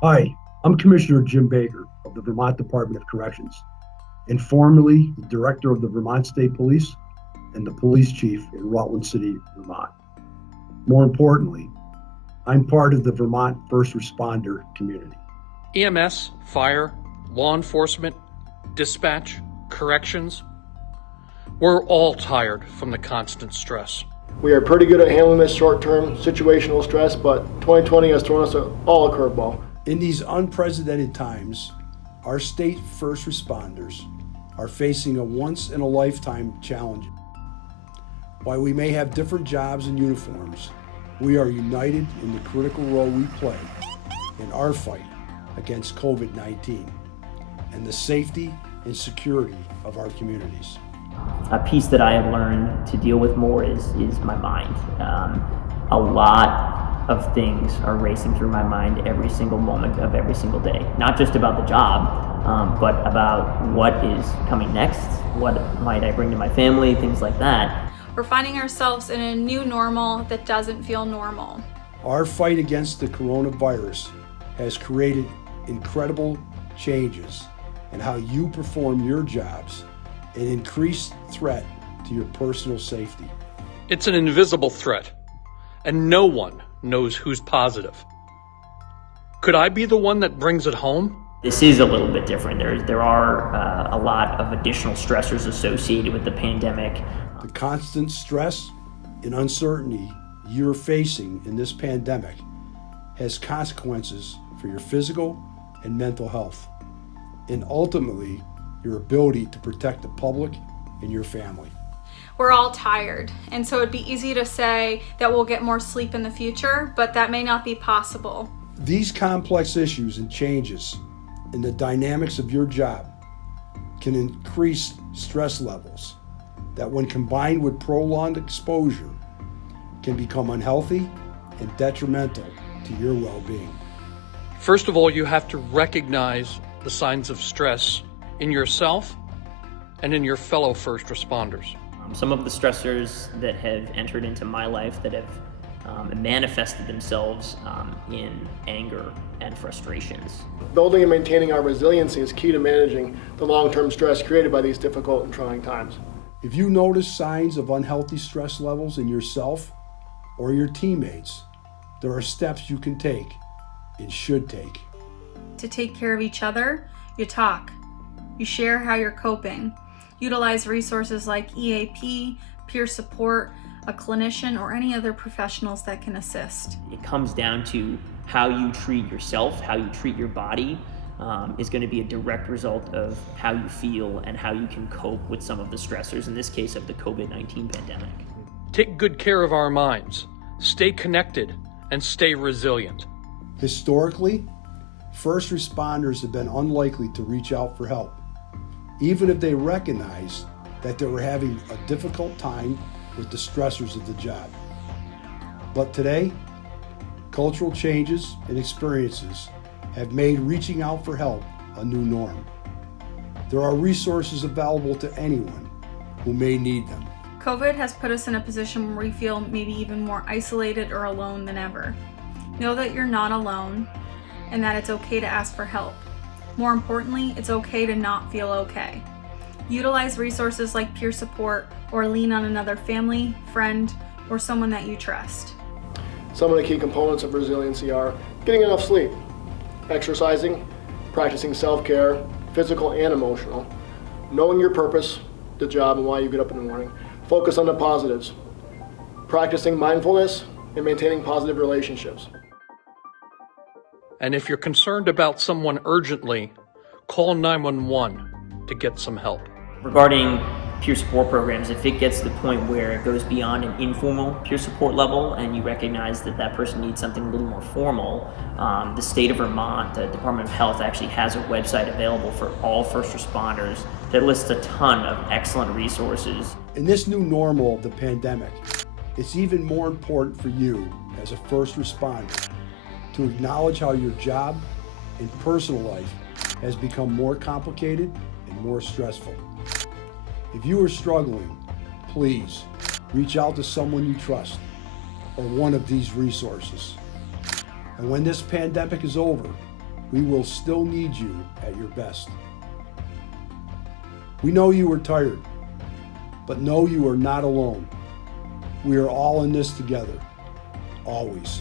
Hi, I'm Commissioner Jim Baker of the Vermont Department of Corrections, and formerly the Director of the Vermont State Police and the Police Chief in Rutland City, Vermont. More importantly, I'm part of the Vermont first responder community. EMS, fire, law enforcement, dispatch, corrections. We're all tired from the constant stress. We are pretty good at handling this short-term situational stress, but 2020 has thrown us all a curveball. In these unprecedented times, our state first responders are facing a once-in-a-lifetime challenge. While we may have different jobs and uniforms, we are united in the critical role we play in our fight against COVID-19 and the safety and security of our communities. A piece that I have learned to deal with more is my mind. A lot of things are racing through my mind every single moment of every single day. Not just about the job, but about what is coming next, what might I bring to my family, things like that. We're finding ourselves in a new normal that doesn't feel normal. Our fight against the coronavirus has created incredible changes in how you perform your jobs, an increased threat to your personal safety. It's an invisible threat, and no one knows who's positive. Could I be the one that brings it home? This is a little bit different. There are a lot of additional stressors associated with the pandemic. The constant stress and uncertainty you're facing in this pandemic has consequences for your physical and mental health, and ultimately your ability to protect the public and your family. We're all tired, and so it'd be easy to say that we'll get more sleep in the future, but that may not be possible. These complex issues and changes in the dynamics of your job can increase stress levels that, when combined with prolonged exposure, can become unhealthy and detrimental to your well-being. First of all, you have to recognize the signs of stress in yourself and in your fellow first responders. Some of the stressors that have entered into my life that have manifested themselves in anger and frustrations. Building and maintaining our resiliency is key to managing the long-term stress created by these difficult and trying times. If you notice signs of unhealthy stress levels in yourself or your teammates, there are steps you can take and should take. To take care of each other, you talk. You share how you're coping. Utilize resources like EAP, peer support, a clinician, or any other professionals that can assist. It comes down to how you treat yourself, how you treat your body, is going to be a direct result of how you feel and how you can cope with some of the stressors, in this case of the COVID-19 pandemic. Take good care of our minds, stay connected, and stay resilient. Historically, first responders have been unlikely to reach out for help, even if they recognized that they were having a difficult time with the stressors of the job. But today, cultural changes and experiences have made reaching out for help a new norm. There are resources available to anyone who may need them. COVID has put us in a position where we feel maybe even more isolated or alone than ever. Know that you're not alone and that it's okay to ask for help. More importantly, it's okay to not feel okay. Utilize resources like peer support or lean on another family, friend, or someone that you trust. Some of the key components of resiliency are getting enough sleep, exercising, practicing self-care, physical and emotional, knowing your purpose, the job, and why you get up in the morning, focus on the positives, practicing mindfulness, and maintaining positive relationships. And if you're concerned about someone urgently, call 911 to get some help. Regarding peer support programs, if it gets to the point where it goes beyond an informal peer support level and you recognize that that person needs something a little more formal, the state of Vermont, the Department of Health actually has a website available for all first responders that lists a ton of excellent resources. In this new normal of the pandemic, it's even more important for you as a first responder to acknowledge how your job and personal life has become more complicated and more stressful. If you are struggling, please reach out to someone you trust or one of these resources. And when this pandemic is over, we will still need you at your best. We know you are tired, but know you are not alone. We are all in this together, always.